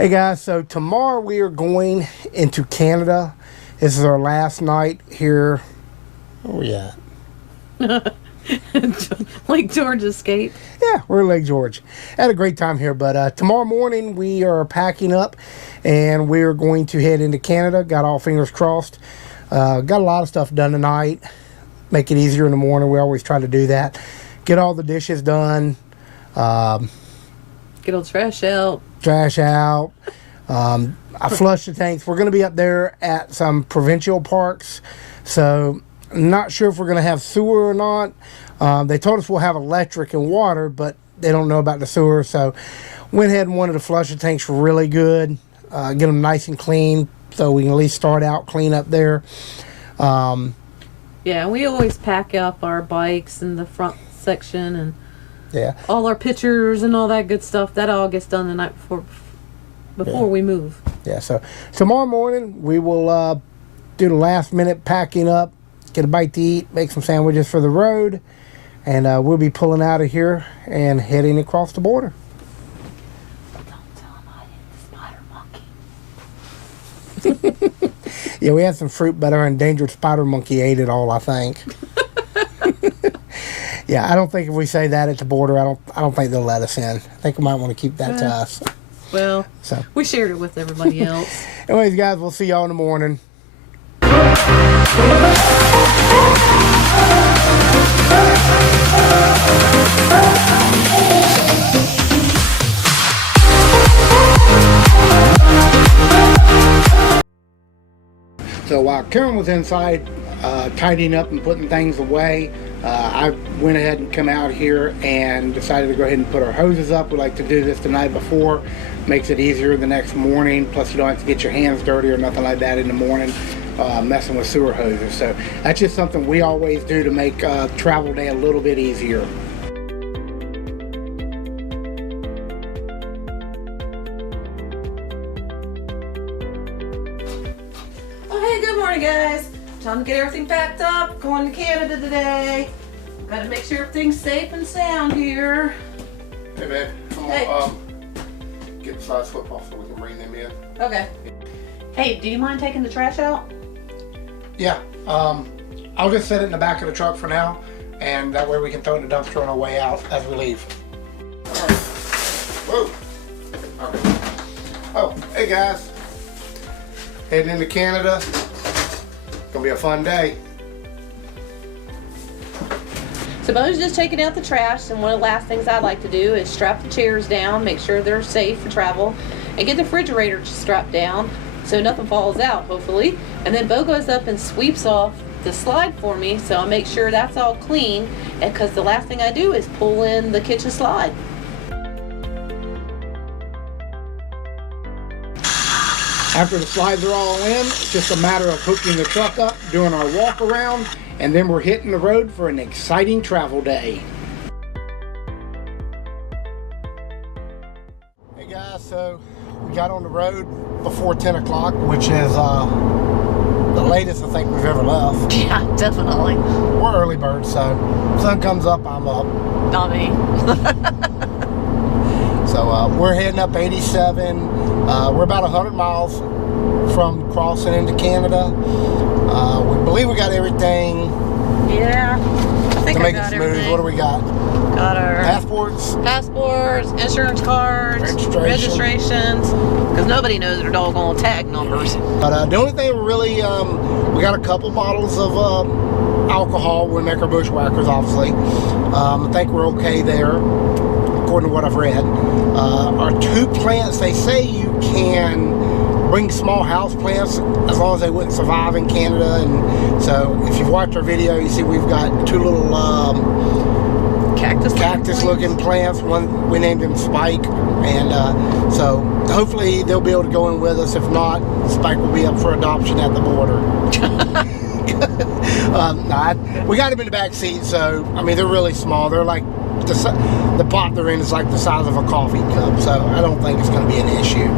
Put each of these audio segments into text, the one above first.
Hey guys, so tomorrow we are going into Canada. This is our last night here. Where we at? Lake George escape. Yeah, we're in Lake George. Had a great time here, but tomorrow morning we are packing up and we're going to head into Canada. Got all fingers crossed. Got a lot of stuff done tonight. Make it easier in the morning. We always try to do that. Get all the dishes done. Get all the trash out. I flushed the tanks. We're going to be up there at some provincial parks, so I'm not sure if we're going to have sewer or not. They told us we'll have electric and water, but they don't know about the sewer, so went ahead and wanted to flush the tanks really good, get them nice and clean, so we can at least start out clean up there. Yeah, we always pack up our bikes in the front section and yeah, all our pictures and all that good stuff. That all gets done the night before we move. Yeah, so tomorrow morning we will do the last minute packing up, get a bite to eat, make some sandwiches for the road, and we'll be pulling out of here and heading across the border. Don't tell them I ate the spider monkey. Yeah, we had some fruit, but our endangered spider monkey ate it all, I think. Yeah, I don't think if we say that at the border, I don't think they'll let us in. I think we might want to keep that to us. Well, so we shared it with everybody else. Anyways, guys, we'll see y'all in the morning. So while Karen was inside tidying up and putting things away, I went ahead and come out here and decided to go ahead and put our hoses up. We like to do this the night before. Makes it easier the next morning. Plus you don't have to get your hands dirty or nothing like that in the morning messing with sewer hoses. So that's just something we always do to make travel day a little bit easier. Good morning, guys. Time to get everything packed up. Going to Canada today. Got to make sure everything's safe and sound here. Hey, babe. I'm gonna get the side slip off so we can bring them in. Okay. Hey, do you mind taking the trash out? Yeah. I'll just set it in the back of the truck for now, and that way we can throw it in the dumpster on our way out as we leave. All right. Whoa. Okay. Oh, hey guys. Heading into Canada. Gonna be a fun day. So Bo's just taking out the trash, and one of the last things I like to do is strap the chairs down, make sure they're safe for travel, and get the refrigerator strapped down so nothing falls out, hopefully. And then Bo goes up and sweeps off the slide for me, so I make sure that's all clean, and because the last thing I do is pull in the kitchen slide. After the slides are all in, it's just a matter of hooking the truck up, doing our walk around, and then we're hitting the road for an exciting travel day. Hey guys, so we got on the road before 10 o'clock, which is the latest I think we've ever left. Yeah, definitely. We're early birds, so sun comes up, I'm up. Not me. So we're heading up 87. We're about 100 miles from crossing into Canada. We believe we got everything. Yeah, I think to make I got it smooth. everything. What do we got? Got our passports, insurance cards, registrations, because nobody knows their doggone tag numbers. But the only thing really, we got a couple bottles of alcohol. We make our bushwhackers, obviously. I think we're okay there, according to what I've read. Our 2 plants, they say you can bring small house plants as long as they wouldn't survive in Canada. And so if you've watched our video, you see we've got 2 little cactus looking plants. One we named him Spike, and so hopefully they'll be able to go in with us. If not, Spike will be up for adoption at the border. We got him in the back seat, so I mean they're really small. They're like the pot they're in is like the size of a coffee cup, so I don't think it's going to be an issue.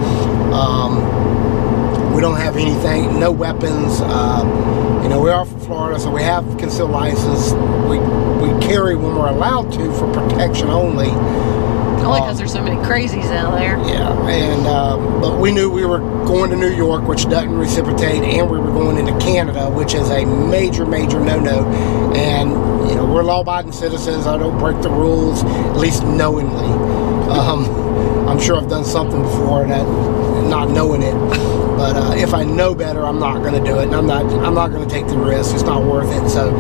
We don't have anything, no weapons. You know, we are from Florida, so we have concealed license. We carry when we're allowed to for protection only. Only because there's so many crazies out there. Yeah, and but we knew we were going to New York, which doesn't reciprocate, and we were going into Canada, which is a major no-no. And you know, we're law-abiding citizens. I don't break the rules, at least knowingly. I'm sure I've done something before that, not knowing it. But if I know better, I'm not going to do it, and I'm not going to take the risk. It's not worth it. So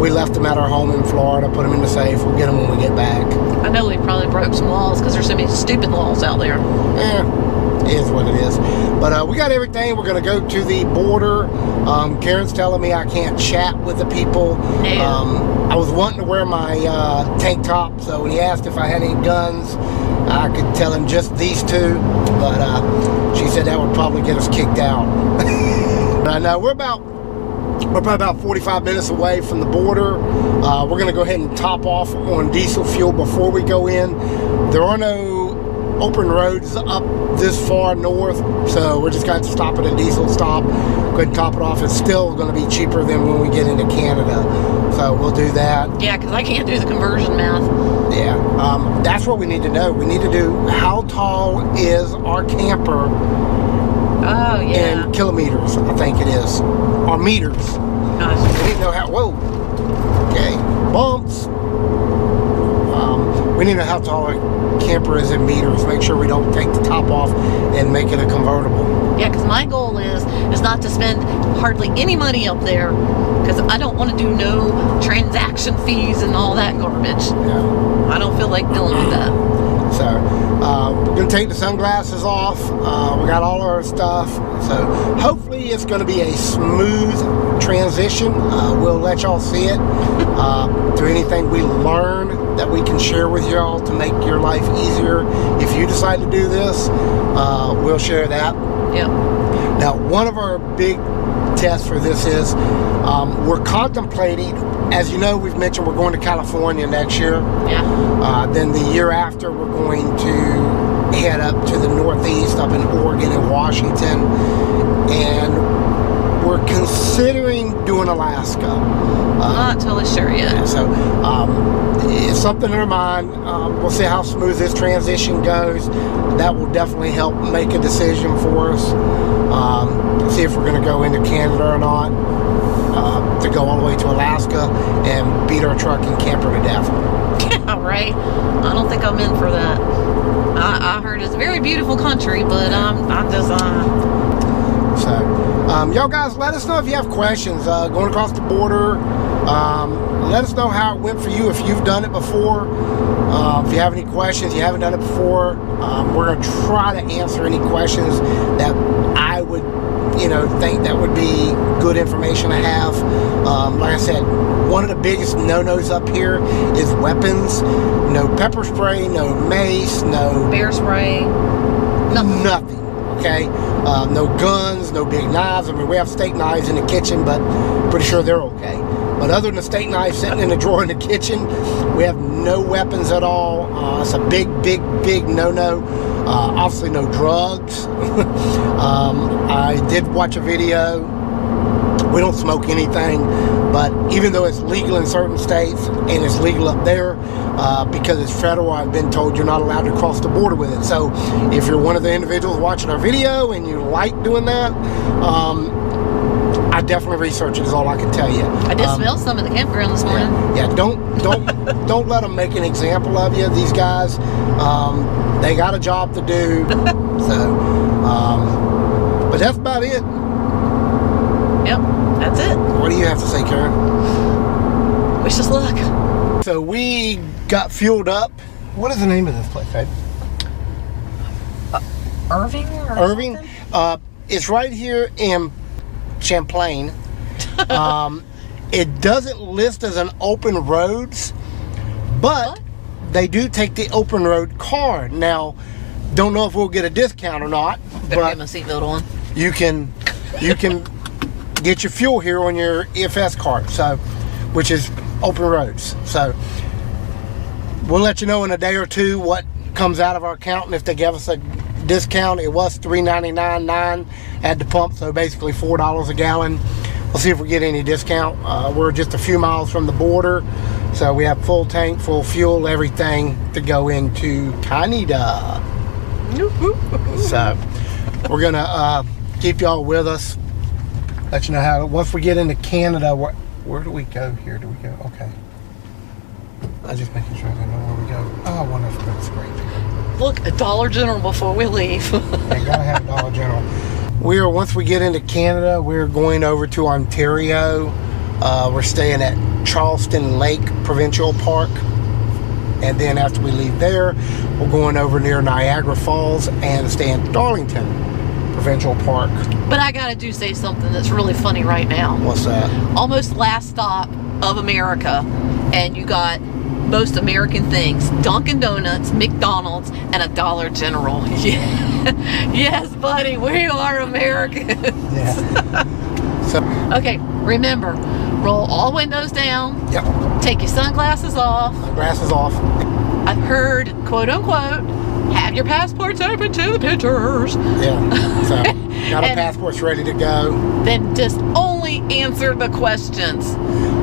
we left them at our home in Florida, put them in the safe. We'll get them when we get back. I know we probably broke some laws because there's so many stupid laws out there. It is what it is. But we got everything. We're going to go to the border. Karen's telling me I can't chat with the people. No. I was wanting to wear my tank top, so when he asked if I had any guns, I could tell him just these two. But she said that would probably get us kicked out. But no, we're probably about 45 minutes away from the border. We're going to go ahead and top off on diesel fuel before we go in. There are no open roads up this far north, so we're just going to stop at a diesel stop, go ahead and top it off. It's still going to be cheaper than when we get into Canada, so we'll do that. Yeah, because I can't do the conversion math. Yeah, that's what we need to know. We need to do how tall is our camper. Oh, yeah. In kilometers, I think it is. Or meters. Gosh. We need to know how, whoa. Okay, bumps. We need to know how tall our camper is in meters. Make sure we don't take the top off and make it a convertible. Yeah, because my goal is not to spend hardly any money up there, because I don't want to do no transaction fees and all that garbage. Yeah. I don't feel like dealing with that. So, we're going to take the sunglasses off. We got all our stuff. So, hopefully it's going to be a smooth transition. We'll let y'all see it. Do anything we learn that we can share with y'all to make your life easier. If you decide to do this, we'll share that. Yep. Now, one of our big tests for this is we're contemplating, as you know, we've mentioned we're going to California next year. Yeah. Then the year after, we're going to head up to the Northeast, up in Oregon and Washington. And we're considering doing Alaska. Not totally sure yet. So it's something in our mind. We'll see how smooth this transition goes. That will definitely help make a decision for us. See if we're going to go into Canada or not. To go all the way to Alaska and beat our truck and camper to death. Yeah, right. I don't think I'm in for that. I heard it's a very beautiful country, but I'm just So, y'all guys, let us know if you have questions going across the border. Let us know how it went for you if you've done it before. If you have any questions, you haven't done it before, we're going to try to answer any questions that I would, think that would be good information to have. Like I said, one of the biggest no-nos up here is weapons. No pepper spray, no mace, no bear spray, nothing. Okay, no guns, no big knives. I mean, we have steak knives in the kitchen, but pretty sure they're okay. But other than the steak knife sitting in the drawer in the kitchen, we have no weapons at all. It's a big no-no. Obviously, no drugs. I did watch a video. We don't smoke anything, but even though it's legal in certain states and it's legal up there, because it's federal, I've been told you're not allowed to cross the border with it. So if you're one of the individuals watching our video and you like doing that, I definitely research it, is all I can tell you. I did smell some at the campground this morning. Yeah, don't let them make an example of you. These guys, they got a job to do. So, but that's about it. Yep, that's it. What do you have to say, Karen? Wish us luck. So we got fueled up. What is the name of this place, babe? Irving? Irving. It's right here in Champlain. It doesn't list as an open roads, but they do take the open road card. Now, don't know if we'll get a discount or not. Better but get my seatbelt on. You can get your fuel here on your EFS card, so which is open roads. So we'll let you know in a day or two what comes out of our account, and if they give us a discount. It was $3.99.9 at the pump, so basically $4 a gallon. We'll see if we get any discount. We're just a few miles from the border, So we have full tank, full fuel, everything to go into Canada. So we're gonna keep y'all with us. Let you know how. Once we get into Canada, where do we go here? Do we go? Okay. I'm just making sure I know where we go. Oh, I wonder if it's great here. Look, a Dollar General before we leave. Yeah, gotta have a Dollar General. Once we get into Canada, we're going over to Ontario. We're staying at Charleston Lake Provincial Park. And then after we leave there, we're going over near Niagara Falls and staying at Darlington Provincial Park. But I gotta say something that's really funny right now. What's that? Almost last stop of America, and you got most American things: Dunkin' Donuts, McDonald's, and a Dollar General. Yeah. Yes, buddy, we are Americans. Yeah. So, okay, remember, roll all windows down. Yep. Take your sunglasses off. Sunglasses off. I've heard, quote unquote, have your passports open to the pictures. Yeah. So, got our passports ready to go. Then just only answer the questions.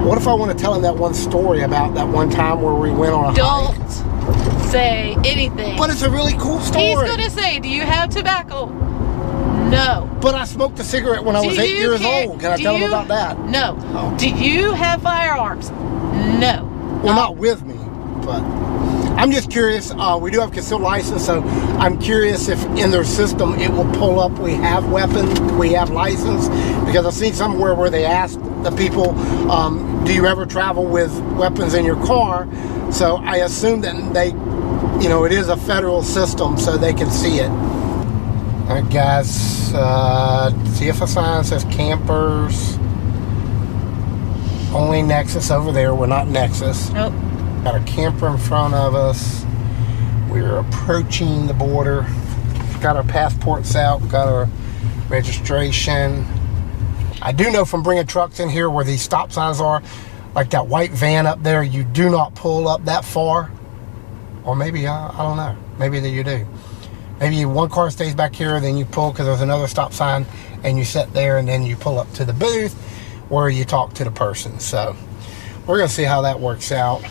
What if I want to tell him that one story about that one time where we went on a hike? Don't say anything. But it's a really cool story. He's going to say, do you have tobacco? No. But I smoked a cigarette when I was 8 years old. Can I tell him about that? No. Oh. Do you have firearms? No. Well, not with me, but I'm just curious. We do have concealed license, so I'm curious if in their system it will pull up we have weapons, we have license, because I've seen somewhere where they asked the people, do you ever travel with weapons in your car? So I assume that they, it is a federal system, so they can see it. All right, guys, see if a sign says campers. Only Nexus over there. We're not Nexus. Nope. Got a camper in front of us. We're approaching the border. Got our passports out. Got our registration. I do know from bringing trucks in here where these stop signs are, like that white van up there, you do not pull up that far. Or maybe, I don't know. Maybe that you do. Maybe one car stays back here, then you pull because there's another stop sign, and you sit there, and then you pull up to the booth where you talk to the person. So we're going to see how that works out.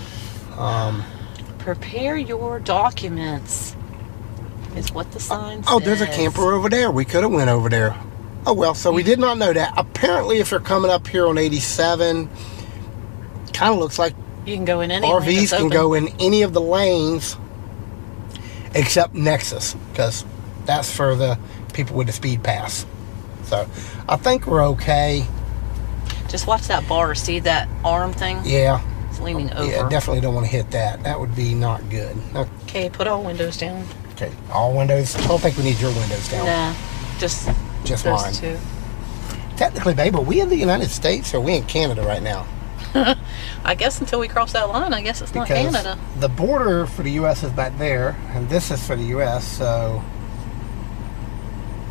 Prepare your documents is what the sign says. Oh, there's a camper over there. We could have went over there. Oh, well, so we did not know that. Apparently, if you're coming up here on 87, kind of looks like you can go in any lane RVs can go in any of the lanes except Nexus, because that's for the people with the speed pass. So I think we're okay. Just watch that bar. See that arm thing? Yeah. It's leaning over. Yeah, definitely don't want to hit that. That would be not good. Okay, put all windows down. Okay, all windows. I don't think we need your windows down. Nah, just those mine. two. Technically, babe, are we in the United States or are we in Canada right now? I guess until we cross that line, I guess it's not Canada. The border for the U.S. is back there, and this is for the U.S., so...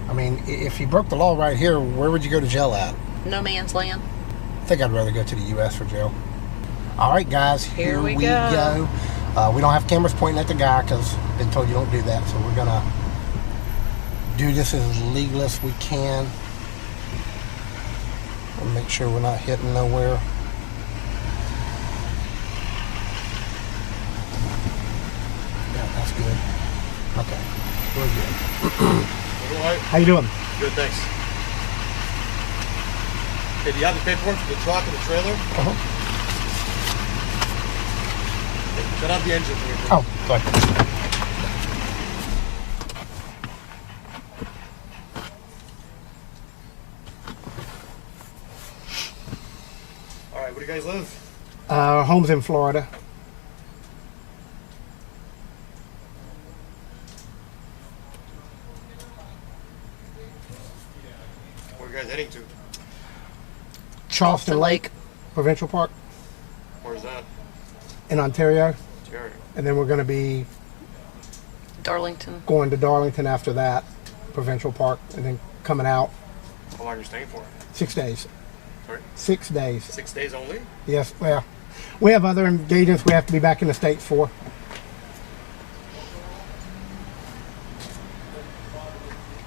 I mean, if you broke the law right here, where would you go to jail at? No man's land. I think I'd rather go to the U.S. for jail. All right, guys, here we go. We don't have cameras pointing at the guy because I've been told you don't do that, so we're going to do this as legal as we can. And make sure we're not hitting nowhere. Yeah, that's good. Okay, we're good. How you doing? Good, thanks. Okay, do you have the paperwork for the truck and the trailer? Uh-huh. Okay, shut off the engine for me. Oh, sorry. All right, where do you guys live? Home's in Florida. Where are you guys heading to? Charleston Lake Provincial Park Where's that? in Ontario. Ontario. And then we're going to be Darlington. going to Darlington after that, Provincial Park, and then coming out How long are you staying for? 6 days. Sorry? 6 days. 6 days only? Yes, well, we have other engagements we have to be back in the States for.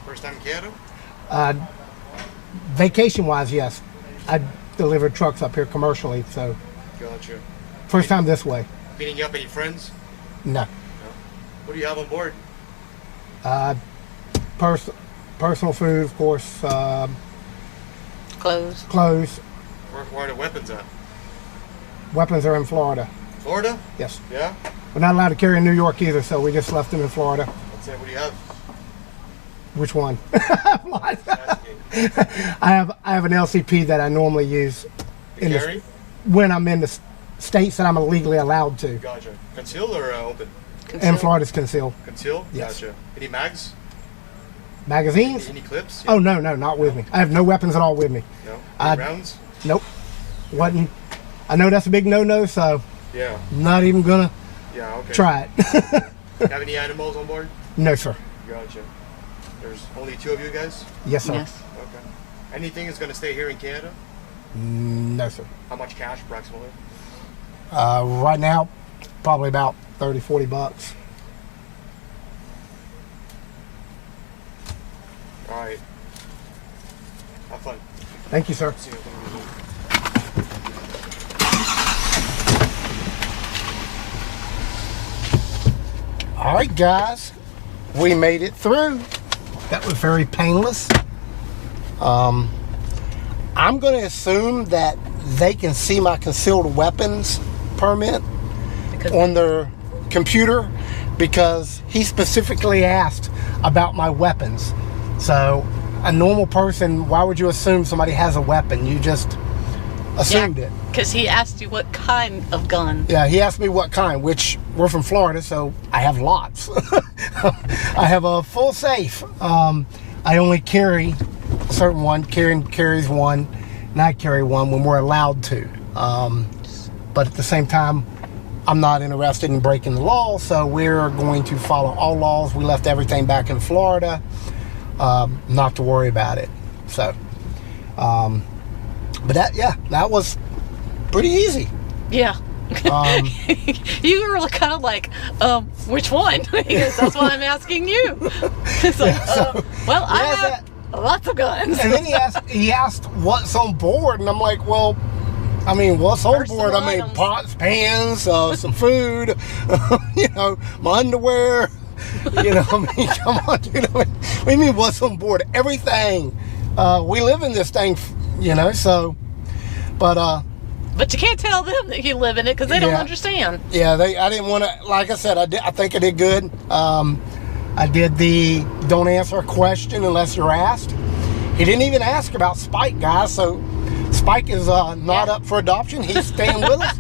First time in Canada? Vacation-wise, yes. I delivered trucks up here commercially, so Gotcha. First time this way. Meeting you up any friends? No. What do you have on board? Personal food, of course. Clothes. Clothes. Where are the weapons at? Weapons are in Florida. Florida? Yes. Yeah? We're not allowed to carry in New York either, so we just left them in Florida. That's it. What do you have? Which one? Asking. I have an LCP that I normally use in Carry? when I'm in the states that I'm legally allowed to. Gotcha. Concealed or open? And Florida's concealed. Concealed? Yes. Gotcha. Any mags? Magazines? Any clips? Oh, no, not with me. I have no weapons at all with me. No? I- Any rounds? Nope. Wasn't. I know that's a big no-no, so Yeah. not even gonna Yeah, okay. try it. Have any animals on board? No, sir. Gotcha. There's only 2 of you guys? Yes, sir. Yes. Okay. Anything is going to stay here in Canada? No, sir. How much cash approximately? Right now, probably about 30, 40 bucks. All right. Have fun. Thank you, sir. See you. All right, guys, we made it through. That was very painless. I'm going to assume that they can see my concealed weapons permit on their computer because he specifically asked about my weapons. So a normal person, why would you assume somebody has a weapon? You just assumed it. Because he asked you what kind of gun. Yeah, he asked me what kind, which we're from Florida, so I have lots. I have a full safe. I only carry a certain one. Karen carries one, and I carry one when we're allowed to. But at the same time, I'm not interested in breaking the law, so we're going to follow all laws. We left everything back in Florida, not to worry about it. So, but that was pretty easy. Yeah. You were kind of like, which one? Because that's why I'm asking you. It's like, well, I have lots of guns. And then he asked what's on board, and I'm like, well, I mean, what's on board? I mean, pots, pans, some food, my underwear. I mean, come on, dude. What do you mean, what's on board? Everything. We live in this thing, so, But you can't tell them that you live in it because they don't understand. Yeah, I didn't want to, like I said, I think I did good. I did the don't answer a question unless you're asked. He didn't even ask about Spike, guys, so Spike is not up for adoption. He's staying with us.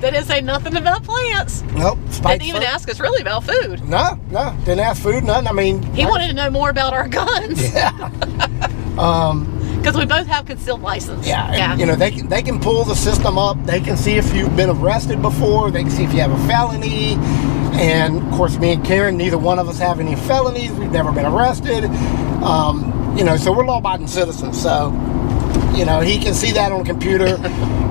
They didn't say nothing about plants. Nope. They didn't even ask us really about food. No, didn't ask food, nothing. I mean... He wanted to know more about our guns. Yeah. Because we both have concealed license. Yeah. And, they can pull the system up. They can see if you've been arrested before. They can see if you have a felony. And, of course, me and Karen, neither one of us have any felonies. We've never been arrested. So we're law-abiding citizens. So, he can see that on the computer.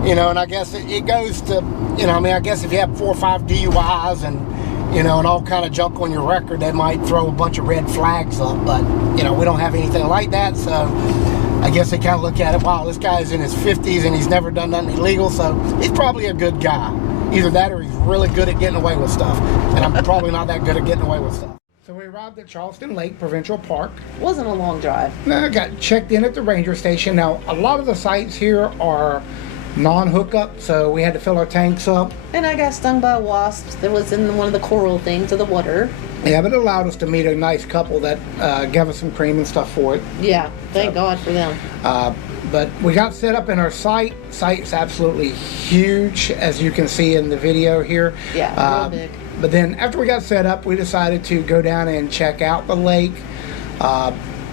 And I guess it goes to, I guess if you have 4 or 5 DUIs and, and all kind of junk on your record, they might throw a bunch of red flags up. But, we don't have anything like that. So I guess they kind of look at it, wow, this guy's in his 50s and he's never done nothing illegal. So he's probably a good guy. Either that or he's really good at getting away with stuff. And I'm probably not that good at getting away with stuff. So we arrived at Charleston Lake Provincial Park. Wasn't a long drive. Now I got checked in at the ranger station. Now, a lot of the sites here are non-hookup, so we had to fill our tanks up. And I got stung by a wasp that was in one of the coral things of the water. Yeah, but it allowed us to meet a nice couple that gave us some cream and stuff for it. Yeah, thank God for them. But we got set up in our site. Site's absolutely huge, as you can see in the video here. Yeah, real big. But then after we got set up, we decided to go down and check out the lake.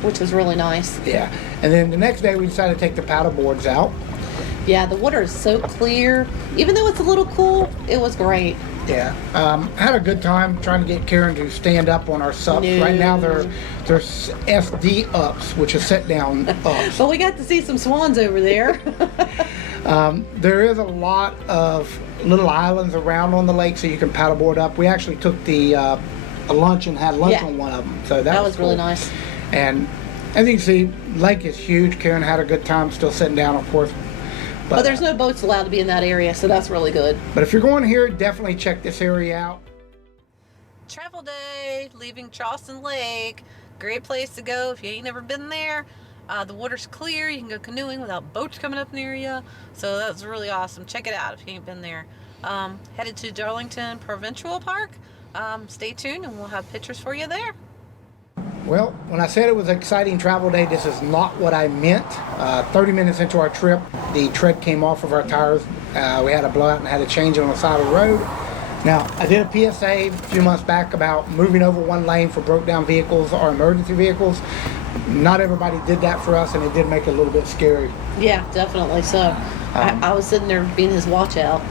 Which was really nice. Yeah. And then the next day we decided to take the paddle boards out. Yeah, the water is so clear. Even though it's a little cool, it was great. Yeah. I had a good time trying to get Karen to stand up on our sups. No. Right now they're SD ups, which is sit down ups. But we got to see some swans over there. There is a lot of little islands around on the lake, so you can paddleboard up. We actually took the lunch and had lunch on one of them, so that was really cool. nice. And as you can see, lake is huge. Karen had a good time still sitting down. Of course, But there's no boats allowed to be in that area, so that's really good. But if you're going here, definitely check this area out. Travel day, leaving Charleston Lake. Great place to go if you ain't never been there. The water's clear. You can go canoeing without boats coming up near you. So that's really awesome. Check it out if you ain't been there. Headed to Darlington Provincial Park. Stay tuned and we'll have pictures for you there. Well, when I said it was an exciting travel day, this is not what I meant. 30 minutes into our trip, the tread came off of our tires. We had a blowout and had to change it on the side of the road. Now, I did a PSA a few months back about moving over one lane for broke down vehicles or emergency vehicles. Not everybody did that for us, and it did make it a little bit scary. Yeah, definitely. So I was sitting there being his watch out.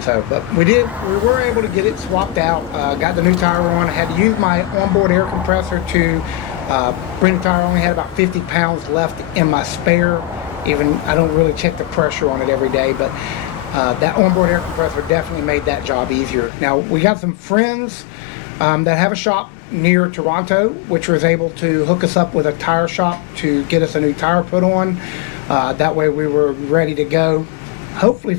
So, but we were able to get it swapped out. Got the new tire on. I had to use my onboard air compressor to bring the tire. I only had about 50 pounds left in my spare. Even I don't really check the pressure on it every day, but that onboard air compressor definitely made that job easier. Now, we got some friends that have a shop near Toronto, which was able to hook us up with a tire shop to get us a new tire put on. That way we were ready to go, hopefully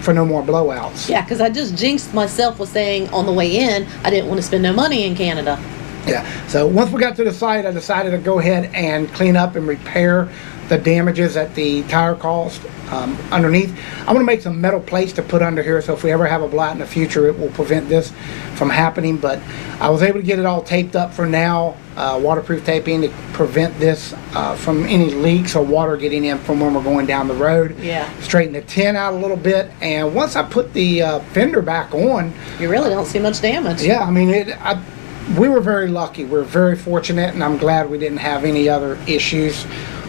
for no more blowouts. Yeah, because I just jinxed myself with saying on the way in, I didn't want to spend no money in Canada. Yeah, so once we got to the site, I decided to go ahead and clean up and repair the damages that the tire caused underneath. I'm going to make some metal plates to put under here, so if we ever have a blowout in the future, it will prevent this from happening. But I was able to get it all taped up for now, waterproof taping to prevent this from any leaks or water getting in from when we're going down the road. Yeah. Straighten the tin out a little bit, and once I put the fender back on, You really don't see much damage. yeah, I mean, we were very lucky. We're very fortunate, and I'm glad we didn't have any other issues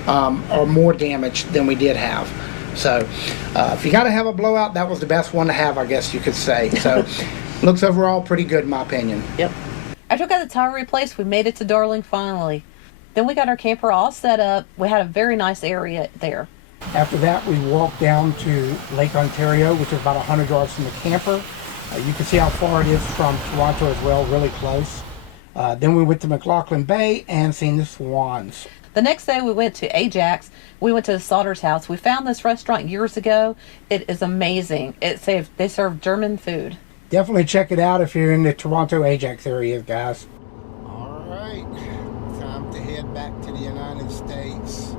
or more damage than we did have. So if you got to have a blowout, that was the best one to have, I guess you could say. So looks overall pretty good in my opinion. Yep. After we got the tire replaced, we made it to Darling finally. Then we got our camper all set up. We had a very nice area there. After that, we walked down to Lake Ontario, which is about 100 yards from the camper. You can see how far it is from Toronto as well, really close. Then we went to McLaughlin Bay and seen the swans. The next day we went to Ajax. We went to the Sauter's house. We found this restaurant years ago. It is amazing. They serve German food. Definitely check it out if you're in the Toronto Ajax area, guys. All right, time to head back to the United States.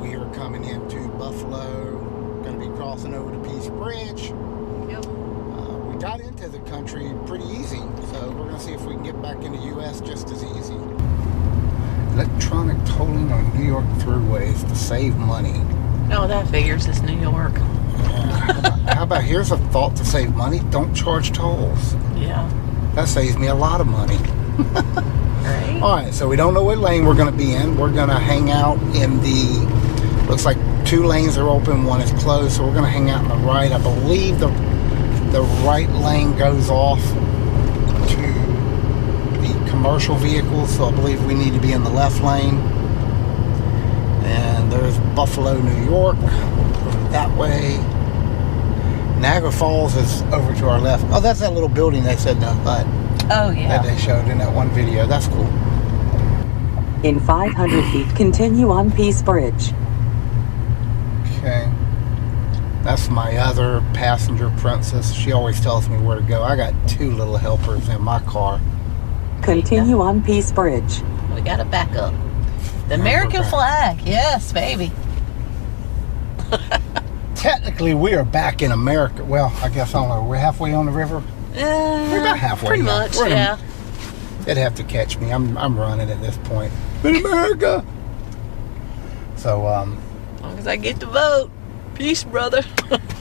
We are coming into Buffalo. Going to be crossing over the Peace Bridge. Yep. We got into the country pretty easy, so we're going to see if we can get back in the U.S. just as easy. Electronic tolling on New York throughways to save money. Oh, that figures. It's New York. How about here's a thought to save money? Don't charge tolls. Yeah. That saves me a lot of money. Right. All right, so we don't know what lane we're going to be in. We're going to hang out in the, looks like 2 lanes are open, 1 is closed, so we're going to hang out in the right. I believe the right lane goes off to the commercial vehicles, so I believe we need to be in the left lane. And there's Buffalo, New York, that way. Niagara Falls is over to our left. Oh, that's that little building they said no, but Oh, yeah. that they showed in that one video. That's cool. In 500 feet, continue on Peace Bridge. Okay. That's my other passenger princess. She always tells me where to go. I got 2 little helpers in my car. Continue on Peace Bridge. We got to back up. The American flag. Yes, baby. Technically, we are back in America. Well, I guess I don't know. We're halfway on the river. We're about halfway. Pretty now. much, We're in- yeah. They'd have to catch me. I'm running at this point. In America. So, As long as I get to vote. Peace, brother.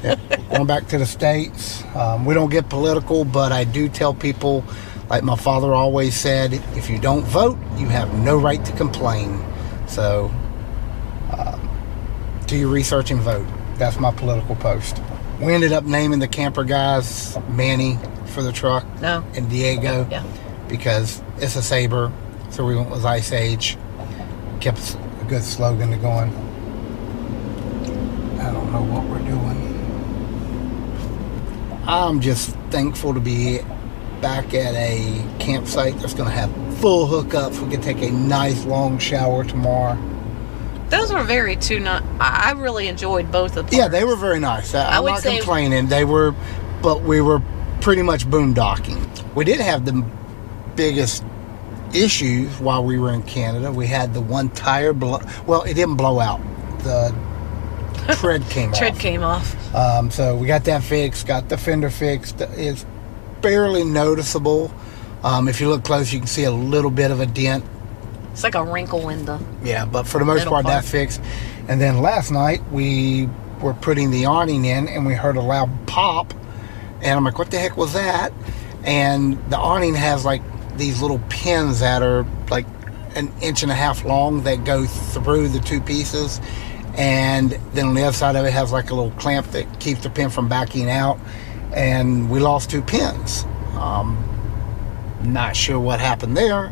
yeah, going back to the States. We don't get political, but I do tell people, like my father always said, if you don't vote, you have no right to complain. So, do your research and vote. That's my political post. We ended up naming the camper guys Manny for the truck. No. And Diego. Yeah. Because it's a Sabre, so we went with Ice Age. Kept a good slogan to going. I don't know what we're doing. I'm just thankful to be back at a campsite that's going to have full hookups. We can take a nice long shower tomorrow. Those were very I really enjoyed both of them. Yeah, they were very nice. I'm would not say- complaining. But we were pretty much boondocking. We did have the biggest issues while we were in Canada. We had the one tire it didn't blow out. The tread came off. Tread came off. So we got that fixed, got the fender fixed. It's barely noticeable. If you look close, you can see a little bit of a dent. It's like a wrinkle in the... Yeah, but for the most part, that's fixed. And then last night, we were putting the awning in, and we heard a loud pop. And I'm like, what the heck was that? And the awning has, like, these little pins that are, like, 1.5 inches long that go through the two pieces. And then on the other side of it has, like, a little clamp that keeps the pin from backing out. And we lost 2 pins. Not sure what happened there.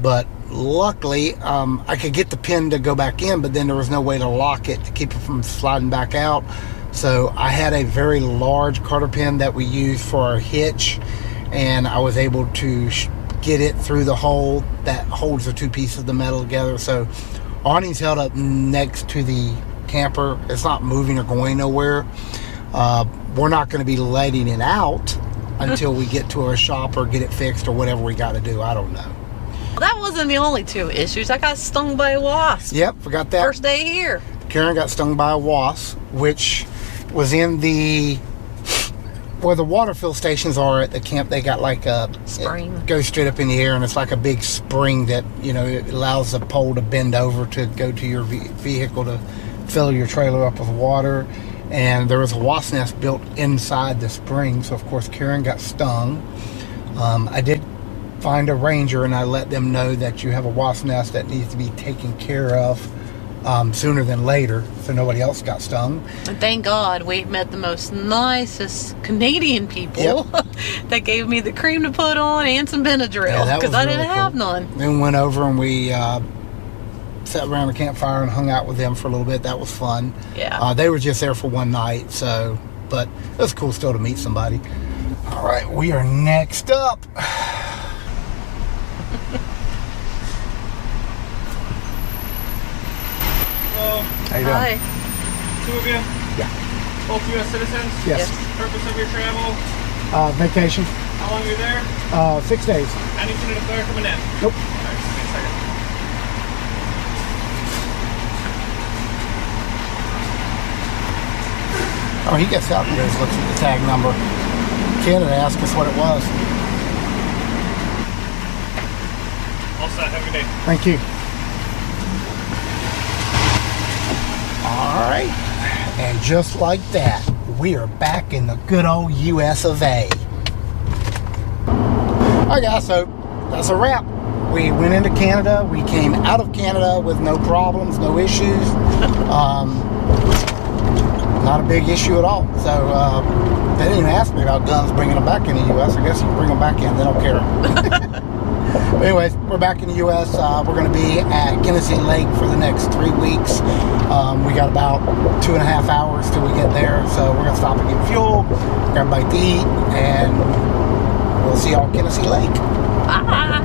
But luckily, I could get the pin to go back in, but then there was no way to lock it to keep it from sliding back out. So I had a very large cotter pin that we use for our hitch, and I was able to get it through the hole that holds the 2 pieces of the metal together. So awning's held up next to the camper. It's not moving or going nowhere. We're not going to be letting it out until we get to our shop or get it fixed or whatever we got to do. I don't know. That wasn't the only 2 issues. I got stung by a wasp. Yep, forgot that. First day here. Karen got stung by a wasp, which was in where the water fill stations are at the camp. They got like a Spring. It goes straight up in the air, and it's like a big spring that, it allows the pole to bend over to go to your vehicle to fill your trailer up with water. And there was a wasp nest built inside the spring, so of course Karen got stung. I did find a ranger, and I let them know that you have a wasp nest that needs to be taken care of sooner than later, so nobody else got stung. And thank God we met the most nicest Canadian people that gave me the cream to put on and some Benadryl, because I didn't have none. Then went over and we sat around the campfire and hung out with them for a little bit. That was fun. Yeah. They were just there for one night, but it was cool still to meet somebody. All right, we are next up. Hello. How you doing? Hi. 2 of you? Yeah. Both U.S. citizens? Yes. Purpose of your travel? Vacation. How long are you there? 6 days. Anything to declare coming in? Nope. Alright, just give me a second. Oh, he gets out and goes, looks at the tag number. Canada asked us what it was. All set. Have a good day. Thank you. All right. And just like that, we are back in the good old US of A. All right, guys, so that's a wrap. We went into Canada. We came out of Canada with no problems, no issues. Not a big issue at all. So they didn't even ask me about guns bringing them back in the U.S. I guess you can bring them back in. They don't care. But anyways, we're back in the U.S. We're going to be at Kensington Lake for the next 3 weeks. We got about 2.5 hours till we get there. So we're going to stop and get fuel, grab a bite to eat, and we'll see y'all at Kensington Lake. Bye.